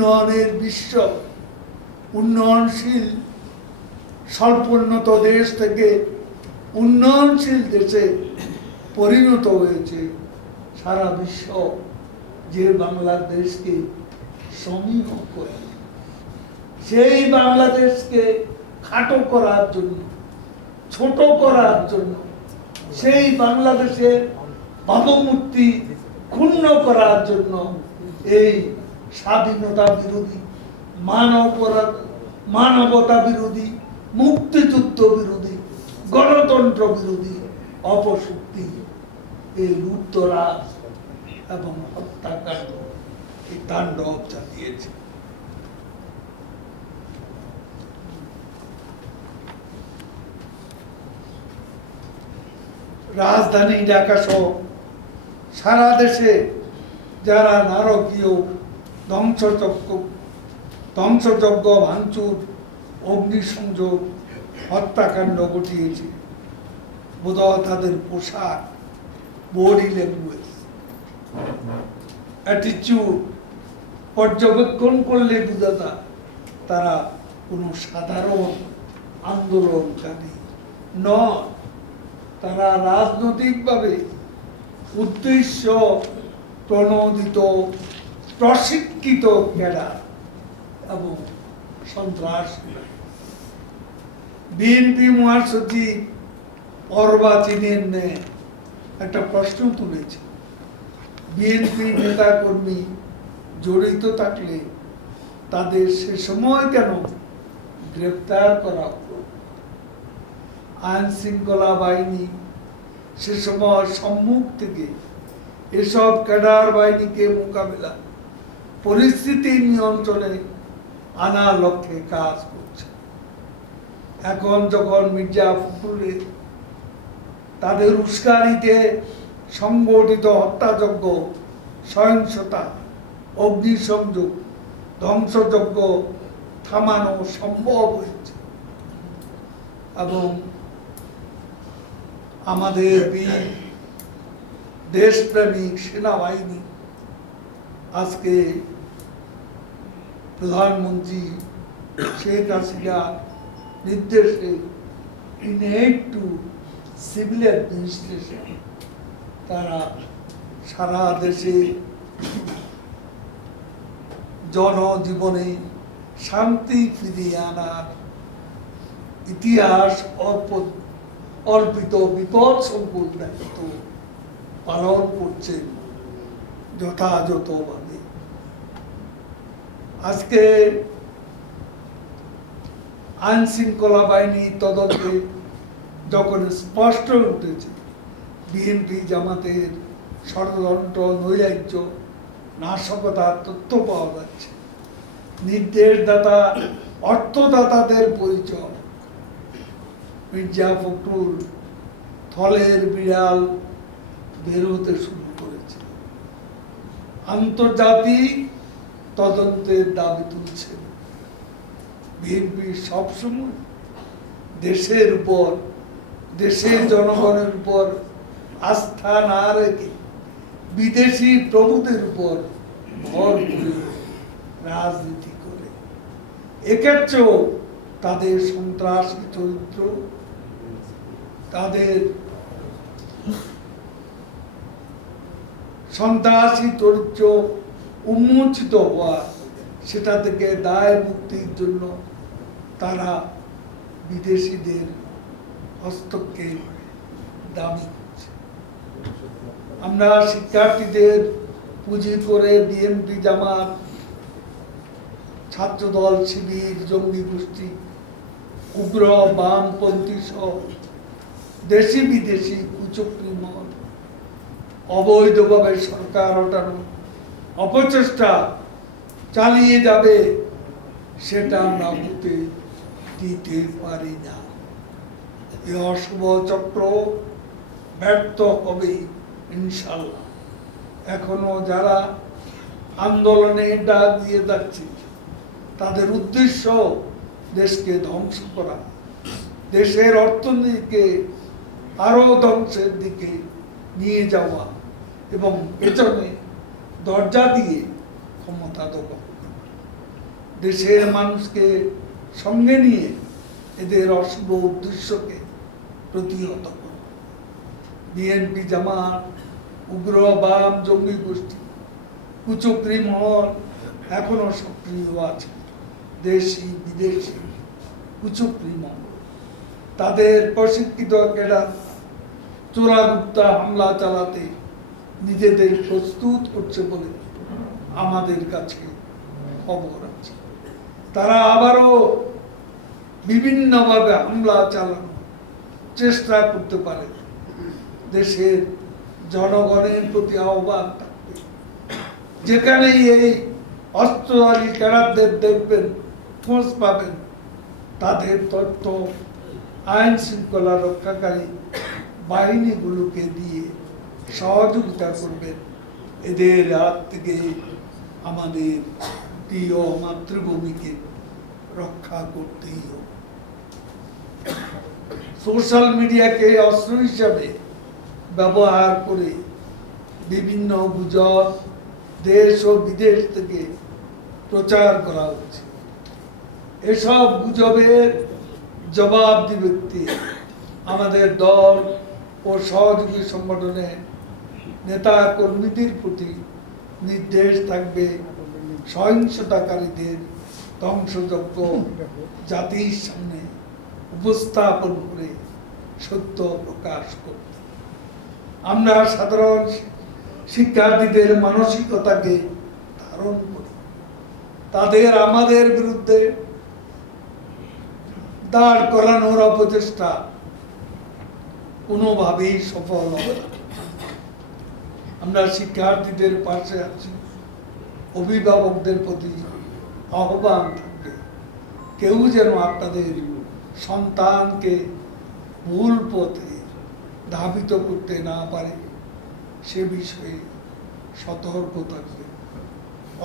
উন্নয়নের বিশ্ব উন্নয়নশীল স্বল্পোন্নত দেশ থেকে উন্নয়নশীল দেশে পরিণত হয়েছে। সারা বিশ্ব যে বাংলাদেশকে সমীহ করে, সেই বাংলাদেশকে খাটো করার জন্য, ছোট করার জন্য, সেই বাংলাদেশের ভাবমূর্তি ক্ষুণ্ণ করার জন্য এই স্বাধীনতা বিরোধী, মানবতা বিরোধী, মুক্তিযুদ্ধ বিরোধী, গণতন্ত্র বিরোধী অপশক্তি এই লুপ্তরাজ এবং হত্যাকাণ্ড এই তাণ্ডব চালিয়েছে। রাজধানী ঢাকা সহ সারা দেশে যারা নারকীয় ধ্বংসযজ্ঞ, ভাঙচুর, অগ্নিসংযোগ, হত্যাকাণ্ড ঘটিয়েছে, বোধহয় তাদের পোশাক, বডি ল্যাঙ্গুয়েজ, অ্যাটিটিউড পর্যবেক্ষণ করলে বোঝা যায় তারা কোনো সাধারণ আন্দোলনকারী নয়। তারা রাজনৈতিকভাবে উদ্দেশ্য প্রণোদিত, প্রশিক্ষিত ক্যাডার এবং সন্ত্রাসী। বিএনপি মহাসচিব অর্বাচীনের ন্যায় একটা প্রশ্ন তুলেছে, বিএনপি নেতা কর্মী জড়িত থাকলে তাদের সে সময় কেন গ্রেপ্তার করা হলো? আইন শৃঙ্খলা বাহিনী সে সময় সম্মুখ থেকে এসব ক্যাডার বাহিনীকে মোকাবেলা, পরিস্থিতি নিয়ন্ত্রণে আনার লক্ষ্যে কাজ করছে। এখন যখন মির্জা ফখরুলের তাদের উস্কানিতে সংগঠিত হত্যাযজ্ঞ, সহিংসতা, অগ্নিসংযোগ, ধ্বংসযজ্ঞ থামানো সম্ভব হয়েছে এবং আমাদের বীর দেশপ্রেমিক সেনাবাহিনী আজকে প্রধানমন্ত্রী শেখ হাসিনার নির্দেশে ইনহেড টু সিভিল অ্যাডমিনিস্ট্রেশন তারা সারা দেশে জনজীবনে শান্তি ফিরিয়ে আনার ইতিহাস অর্পিত বিপদ সংকুল দায়িত্ব পালন করছেন যথাযথভাবে। আজকে আইন শৃঙ্খলা বাহিনী তদন্তে যখন স্পষ্ট উঠেছে বিএনপি জামাতের ষড়যন্ত্র, নৈরাজ্য, নাশকতার তথ্য পাওয়া যাচ্ছে, নির্দেশদাতা, অর্থদাতাদের পরিচয়, মির্জা ফখরুল থলের বিড়াল বেরোতে শুরু করেছে, আন্তর্জাতিক তদন্তের দাবি তুলছে। বিএনপি সবসময় দেশের উপর, দেশের জনগণের উপর আস্থা না রেখে বিদেশি প্রভুদের উপর ভর করে রাজনীতি করে। এক্ষেত্রেও তাদের সন্ত্রাসী চরিত্র, তাদের সন্ত্রাসী চরিত্র উন্মোচিত হওয়া, সেটা থেকে দায় মুক্তির জন্য তারা বিদেশিদের হস্তক্ষেপ দাবি করছে। আমরা শিক্ষার্থীদের পুঁজি করে বিএনপি, জামাত, ছাত্রদল, শিবির, জঙ্গি গোষ্ঠী, উগ্র বামপন্থী সহ দেশি বিদেশি কুচক্রী মহল অবৈধভাবে সরকার হটানো অপচেষ্টা চালিয়ে যাবে, সেটা আমরা হতে দিতে পারি না। এই অশুভ চক্র ব্যর্থ হবে ইনশাল্লাহ। এখনো যারা আন্দোলনে ডাক দিয়ে যাচ্ছে তাদের উদ্দেশ্য দেশকে ধ্বংস করা, দেশের অর্থনীতিকে আরো ধ্বংসের দিকে নিয়ে যাওয়া এবং পেছনে দরজা দিয়ে ক্ষমতা দখল করা। দেশের মানুষকে সঙ্গে নিয়ে এদের অশুভ উদ্দেশ্যকে প্রতিহত করব। বিএনপি, জামাত, উগ্র বাম জঙ্গি গোষ্ঠী, কুচক্রী মহল এখনো সক্রিয় আছে। দেশি বিদেশি কুচক্রী মহল তাদের প্রশিক্ষিত ক্যাডার চোরাগুপ্তা হামলা চালাতে নিজেদের প্রস্তুত করছে বলে আমাদের কাছে খবর আছে। তারা আবারও বিভিন্নভাবে হামলা চালানোর চেষ্টা করতে পারে। দেশের জনগণের প্রতি আহ্বান থাকবে, যেখানেই এই অস্ত্রধারী ক্যাডারদের দেখবেন, খোঁজ পাবেন, তাদের তথ্য আইন শৃঙ্খলা রক্ষাকারী বাহিনীগুলোকে দিয়ে সহযোগিতা করবেন। এদের হাত থেকে আমাদের প্রিয় মাতৃভূমিকে রক্ষা করতেই হবে। সোশ্যাল মিডিয়াকে অস্ত্র হিসাবে ব্যবহার করে বিভিন্ন গুজব দেশ ও বিদেশ থেকে প্রচার করা হচ্ছে। এসব গুজবের জবাব দিতে আমাদের দল ও সহযোগী সংগঠনের নেতা কর্মীদের প্রতি নির্দেশ থাকবে, সহিংসতাকারীদের ধ্বংসযজ্ঞ জাতির সামনে উপস্থাপন করে সত্য প্রকাশ করতে। আমরা সাধারণ শিক্ষার্থীদের মানসিকতাকে ধারণ করি। তাদের আমাদের বিরুদ্ধে দাঁড় করানোর অপচেষ্টা কোনোভাবেই সফল হবে না। আমরা শিক্ষার্থীদের পাশে আছি। অভিভাবকদের প্রতি আহ্বান থাকবে, কেউ যেন আপনাদের সন্তানকে ভুল পথে ধাবিত করতে না পারে সে বিষয়ে সতর্ক থাকবে।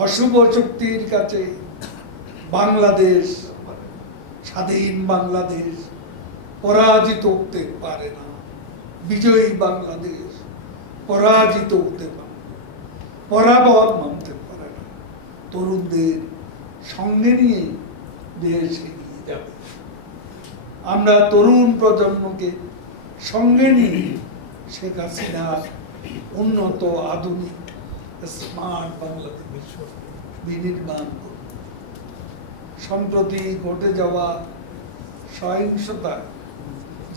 অশুভ শক্তির কাছে বাংলাদেশ, স্বাধীন বাংলাদেশ পরাজিত হতে পারে না। বিজয়ী বাংলাদেশ পরাজিত হতে পারে, পরাভব মানতে পারে না। তরুণদের সঙ্গে নিয়ে দেশ এগিয়ে যাবে। আমরা তরুণ প্রজন্মকে সঙ্গে নিয়ে শেখ হাসিনা উন্নত, আধুনিক, স্মার্ট বাংলাদেশ বিনির্মাণ করব। সম্প্রতি ঘটে যাওয়া সহিংসতা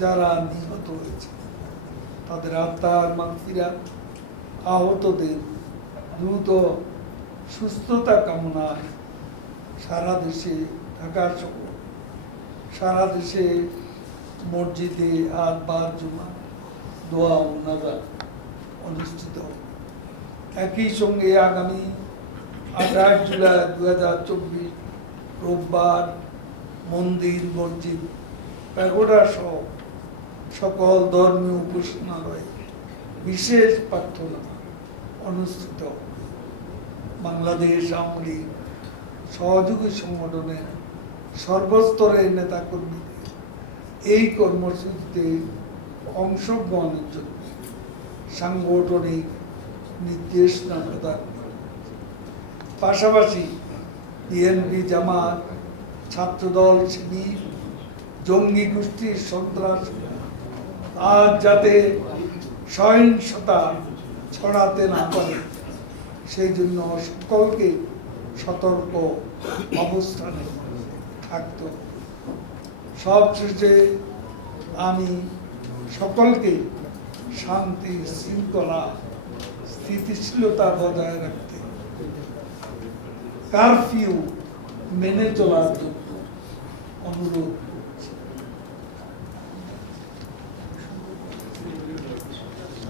যারা নিহত হয়েছে তাদের আত্মার মাগফিরাত, আহতদের দ্রুত সুস্থতা কামনায় সারা দেশে, ঢাকা সহ সারা দেশে মসজিদে আজ বার জুমা দোয়া ও নাজাত অনুষ্ঠিত হবে। একই সঙ্গে আগামী 28 জুলাই 2024 রোববার মন্দির, মসজিদ, প্যাগোডা সহ সকল ধর্মীয় উপাসনালয়ে বিশেষ প্রার্থনা অনুষ্ঠিত হবে। বাংলাদেশ আওয়ামী লীগ সহযোগী সংগঠনের সর্বস্তরের নেতাকর্মীদের এই কর্মসূচিতে অংশগ্রহণের জন্য সাংগঠনিক নির্দেশনা প্রদান করে। পাশাপাশি বিএনপি, জামাত, ছাত্রদল, শিবির, জঙ্গি গোষ্ঠীর সন্ত্রাস আজ যাতে সহিংসতা ছড়াতে না পারে সেই জন্য সকলকে সতর্ক অবস্থানে থাকতে হবে। সবশেষে আমি সকলকে শান্তি, শৃঙ্খলা, স্থিতিশীলতা বজায় রাখতে, কারফিউ মেনে চলার জন্য অনুরোধ